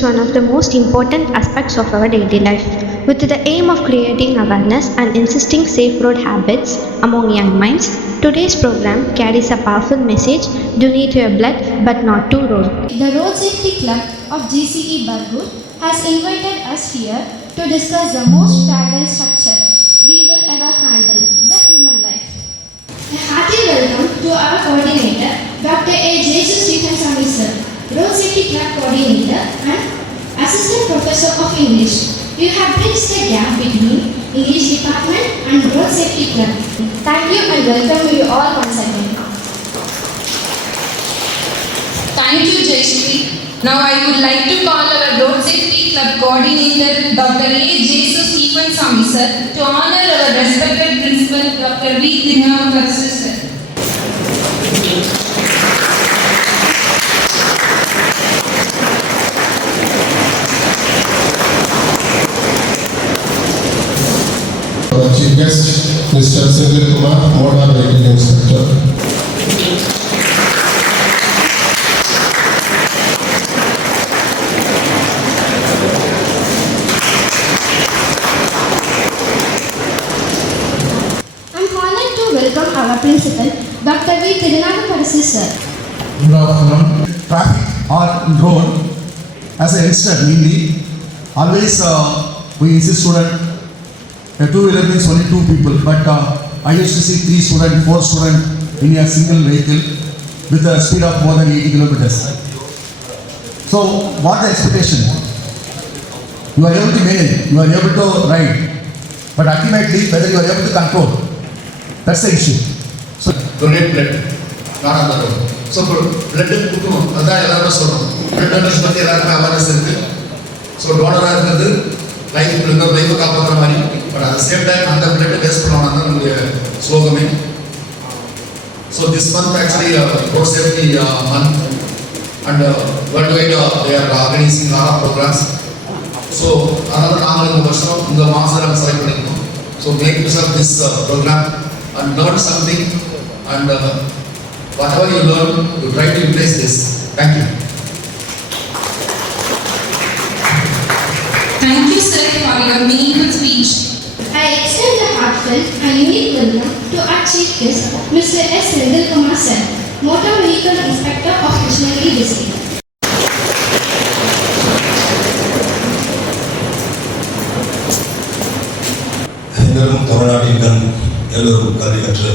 is one of the most important aspects of our daily life. With the aim of creating awareness and insisting safe road habits among young minds, today's program carries a powerful message: donate your blood but not to road. The Road Safety Club of GCE Bargur has invited us here to discuss the most fragile structure we will ever handle, the human life. A hearty welcome to our coordinator, Dr. A. Jesus Stephensamy sir, Road Safety Club coordinator and Assistant Professor of English. You have bridged the gap between English department and Road Safety Club. Thank you and welcome you all once again. Thank you, Jayashree. Now I would like to call our Road Safety Club coordinator, Dr. A. Jesus Stephensamy sir, to honor our respected principal, Dr. V. Dinavakarsu sir. Chief guest, Mr. Senthil Kumar, Motor Vehicle Inspector. Welcome our principal, Dr. V. Dinavakarsu sir. Good afternoon. Traffic or road, as a youngster mainly, always we insist student, a two-wheeler means only two people, but I used to see 3 students, 4 students in a single vehicle with a speed of more than 80 kilometers. So what the expectation? You are able to manage, you are able to ride, but ultimately whether you are able to control, that's the issue. So donate blood, not on the road. So blood கொடுக்கணும், அதான் எல்லாரும் சொல்லணும். blood donation பத்தி எல்லாருக்கும் awareness இருக்கு. So donor இருக்கிறது life preserve life காப்பாற்றுற மாதிரி, but at the same time அந்த blood வேஸ்ட் பண்ணாம தான் நம்மளுடைய ஸ்லோகமே. So this month actually road safety month and worldwide they are organizing a lot of programs. So அதனால நாம இந்த வருஷம் இந்த மாசம் நம்ம செலக்ட் பண்ணிருக்கோம். So make use of this program and learn something, and whatever you learn, you try to replace this. Thank you. Thank you, sir, for your meaningful speech. I extend a heartfelt and unique welcome to our chief guest, Mr. S. Senthil Kumar sir, Motor Vehicle Inspector of Krishnagiri District. எல்லோரும் தமிழ்நாட்டின் எல்லோரும் கல்வி கற்று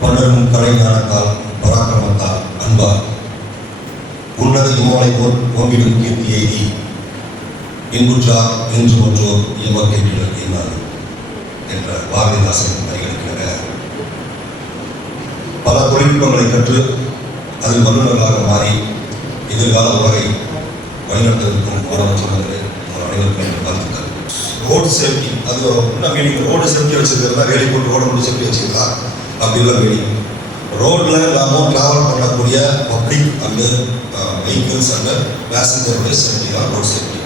பலரும் கலைஞானத்தால் பராக்கிரமத்தால் அன்பார் உன்னத இமோலை போல் ஓங்கிடும் கீர்த்தி எய்தி இன்புற்றார் என்று ஒன்றோர் இயமக்கேட்டினர் என்னார் என்ற பாரதிதாசன் வரிகளுக்கிற பல தொழில்நுட்பங்களை கற்று அதில் வல்லுநர்களாக மாறி எதிர்கால உலகை வழிநடத்திருக்கும் மாணவர்களே அனைவருக்கும் என்று வாழ்த்துக்கள். ரோடு சேஃப்டி, அது என்ன மீனிங்? ரோடு சேஃப்டி வச்சுருக்கிறதா வேலை போட்டு ரோடு மட்டும் சேஃப்டி வச்சுருக்கலாம் அப்படிலாம் மீனிங். ரோட்டில் நாமும் ட்ராவல் பண்ணக்கூடிய பப்ளிக் அண்டு வெஹிக்கிள்ஸ் அண்டு பேசஞ்சருடைய சேஃப்டி தான் ரோட் சேஃப்டி.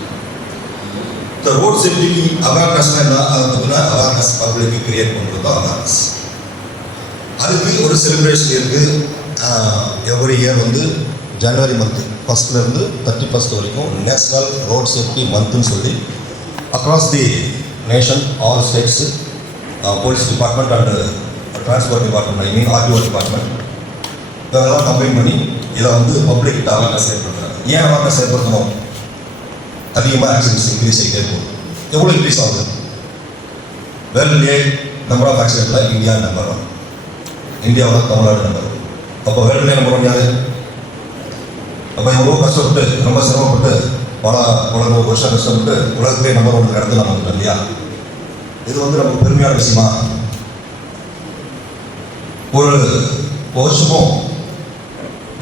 இந்த ரோட் சேஃப்டிக்கு அவேர்னஸ்னால் என்ன? அதை பற்றின அவேர்னஸ் பப்ளிக்கு கிரியேட் பண்ணுறது தான் அவேர்னஸ். அதுக்கு ஒரு செலிப்ரேஷன் இருக்குது. எவ்ரி இயர் வந்து ஜனவரி மந்த்து ஃபஸ்ட்லேருந்து 31st வரைக்கும் நேஷ்னல் ரோட் சேஃப்டி மந்த்துன்னு சொல்லி across the nation, all states, police department and transport department, I mean RTO department, இதெல்லாம் கம்பைன் பண்ணி இதை வந்து பப்ளிக் அவேர்னஸ் ஏற்படுத்துறாங்க. ஏன் அவேர்னஸ் ஏற்படுத்தணும்? அதிகமாக ஆக்சிடென்ட்ஸ் இன்க்ரீஸ் ஆகிட்டே இருக்கும். எவ்வளோ இன்க்ரீஸ் ஆகுது? வேர்ல்ட்லேயே நம்பர் ஆஃப் ஆக்சிடென்ட்டில் இந்தியா நம்பர் 1, இந்தியாவில் தமிழ்நாடு நம்பர் 1. அப்போ வேர்ல்ட்லேயே நம்பர் 1 யாரு? அப்போ எவ்வளோ கஷ்டப்பட்டு ரொம்ப சிரமப்பட்டு பல வருஷம் கஷ்டப்பட்டு உலகத்திலே நம்பர் 1 இடத்துல நம்ம வந்துட்டோம் இல்லையா? இது வந்து நமக்கு பெருமையான விஷயமா? ஒரு வருஷமும்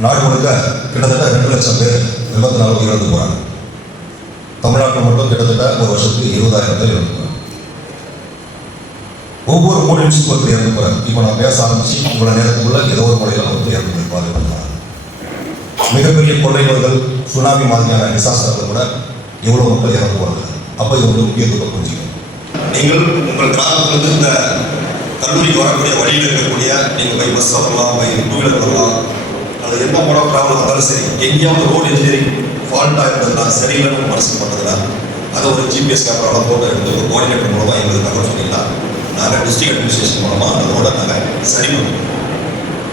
நாடு முழுக்க கிட்டத்தட்ட 2 லட்சம் பேர் விபத்துனால இறந்து போகிறாங்க. தமிழ்நாட்டில் மட்டும் கிட்டத்தட்ட ஒரு வருஷத்துக்கு 20,000 பேர் இறந்து போகிறாங்க. ஒவ்வொரு 3 நிமிஷத்துக்கு ஒருத்தர் இறந்து போகிறாங்க. இப்போ நான் பேச ஆரம்பிச்சு இவ்வளோ நேரத்துக்குள்ள ஏதோ ஒரு முறையில் ஒருத்தர் இறந்து போயிருப்பாரு பண்ணுறாங்க. மிகப்பெரிய கொள்ளை நோய்கள், சுனாமி மாதிரியான டிசாஸ்டர்கள் கூட எவ்வளோ மக்கள் இறந்து போகிறது. அப்போ இது வந்து முக்கியத்துவம் புரிஞ்சுக்கணும். நீங்கள் உங்கள் கிராமத்திலிருந்து இந்த கல்லூரிக்கு வரக்கூடிய வழியில் இருக்கக்கூடிய நீங்கள் பை பஸ் வரலாம், பை டூ வீலர் வரலாம், அல்லது எந்த மோட் ஆஃப் ட்ராவல் இருந்தாலும் சரி, எங்கேயாவது ரோடு இன்ஜினியரிங் ஃபால்ட்டாக இருந்ததுனா சரியில்லைன்னு மனசு பண்ணதுனா அதை ஒரு ஜிபிஎஸ் கேமராவில் ஃபோட்டோ எடுத்து ஒரு கோஆர்டினேட்டர் மூலமாக எங்களுக்கு தகவல் சொல்லிடலாம். நாங்கள் டிஸ்ட்ரிக்ட் அட்மினிஸ்ட்ரேஷன் மூலமாக அதோட நாங்கள் சரி பண்ணுவோம்.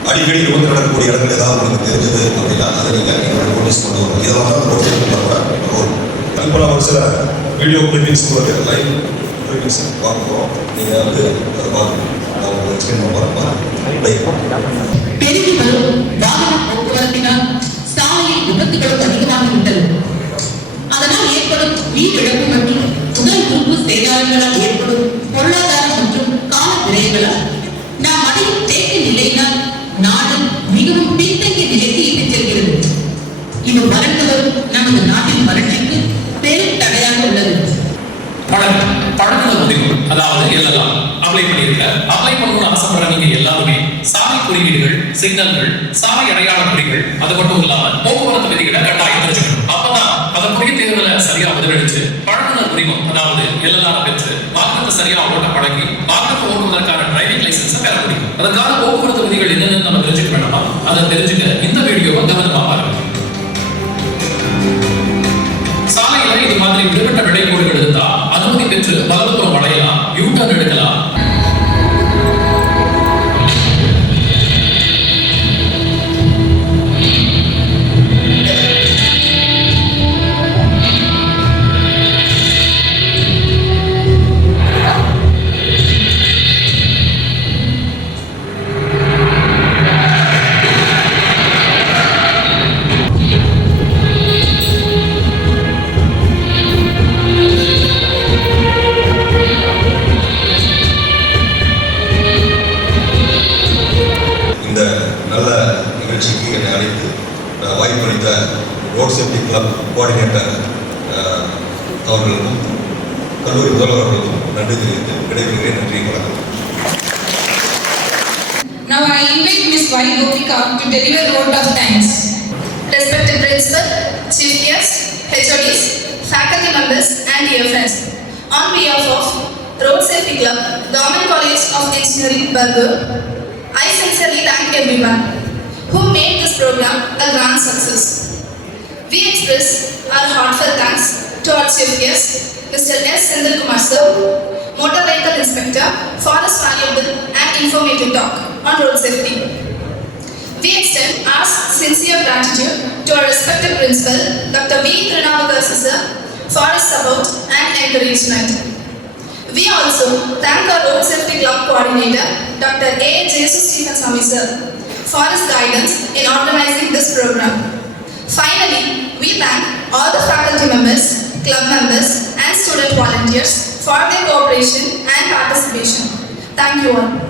அடிக்கடி விபத்து நடக்கக்கூடிய இடங்கள் ஏதாவது உங்களுக்கு தெரிஞ்சது அப்படின்னா அதை நீங்கள் எங்களோட நோட்டீஸ் கொண்டு வரும். இதெல்லாம் தான் ரோட் சேஃப்டியோட ரோல். இப்போ நான் ஒரு சில வீடியோ கிளிப்பிங்ஸ் உங்களுக்கு லைவ் கிளிப்பிங்ஸ் பார்க்க போகிறோம். நீங்கள் வந்து அதை பார்க்கணும். நான் உங்களுக்கு எக்ஸ்பிளைன் பண்ண போகிறேன். பெருகி வரும் வாகன போக்குவரத்தினால் சாலையில் விபத்துகளும் அதிகமாக விட்டது. அதனால் ஏற்படும் உயிரிழப்பு மற்றும் உடல் உறுப்பு சேதாரங்களால் ஏற்படும் பொருளாதார மற்றும் கால விரயங்களால் நாம் அடையும் தேக்க நிலையினால் நாடு மிகவும் பின்தங்கிய நிலைக்கு இட்டுச் செல்கிறது. இது வறண்டு வரும் நமது நாட்டின் வறட்சிக்கு பெரும் தடையாக உள்ளது. பழங்குல உரிமை அதாவது எல்லாம் அப்ளை பண்ணிருக்க அப்ளை பண்ணணும்னு ஆசைப்படுற நீங்க எல்லாருமே சாலை குறியீடுகள், சிக்னல்கள், சாலை அடையாள குறிகள், அது மட்டும் இல்லாம போக்குவரத்து விதிகளை கட்டாயம் தெரிஞ்சுக்கணும். அப்பதான் அதற்குரிய தேர்தலை சரியா பதிலளிச்சு பழங்குனர் உரிமம் அதாவது எல்லாம் பெற்று வாகனத்தை சரியா ஓட்ட பழகி வாகனத்தை ஓட்டுவதற்கான டிரைவிங் லைசன்ஸை பெற முடியும். அதற்கான போக்குவரத்து விதிகள் என்னென்னு நம்ம தெரிஞ்சுக்க வேண்டாமா? அதை தெரிஞ்சுக்க இந்த வீடியோவை கவனமா பாருங்க. சாலையில இது மாதிரி விடுபட்ட விடைகோடுகள் இருந்தா அனுமதி பெற்று வலதுபுறம் வளையலாம், யூ-டர்ன் எடுக்கலாம். வாய்ப்பளித்த ரோட் சேஃப்டி கிளப் கோஆர்டினேட்டர் அவர்களுக்கும் கல்லூரி முதல்வர்களுக்கும் நன்றி தெரிவித்து விடைபெறுகிறேன். நன்றி, வணக்கம். Now I invite Ms. Y. Gopika to deliver vote of thanks. Respected Principal, Chief Guest, HODs, faculty members and dear friends, on behalf of Road Safety Club, Government College of Engineering, Bargur, I sincerely thank everyone who made this program a grand success. We express our heartfelt thanks to our Chief Guest, Mr. S. Senthilkumar Sir, Motor Vehicle Inspector, for his valuable and informative talk on road safety. We extend our sincere gratitude to our respected Principal, Dr. V. Trinavakasa Sir, for his support and encouragement. We also thank our Road Safety Club Coordinator, Dr. A. Jesus Stephen Swami Sir, for his guidance in organizing this program. Finally, we thank all the faculty members, club members and student volunteers for their cooperation and participation. Thank you all.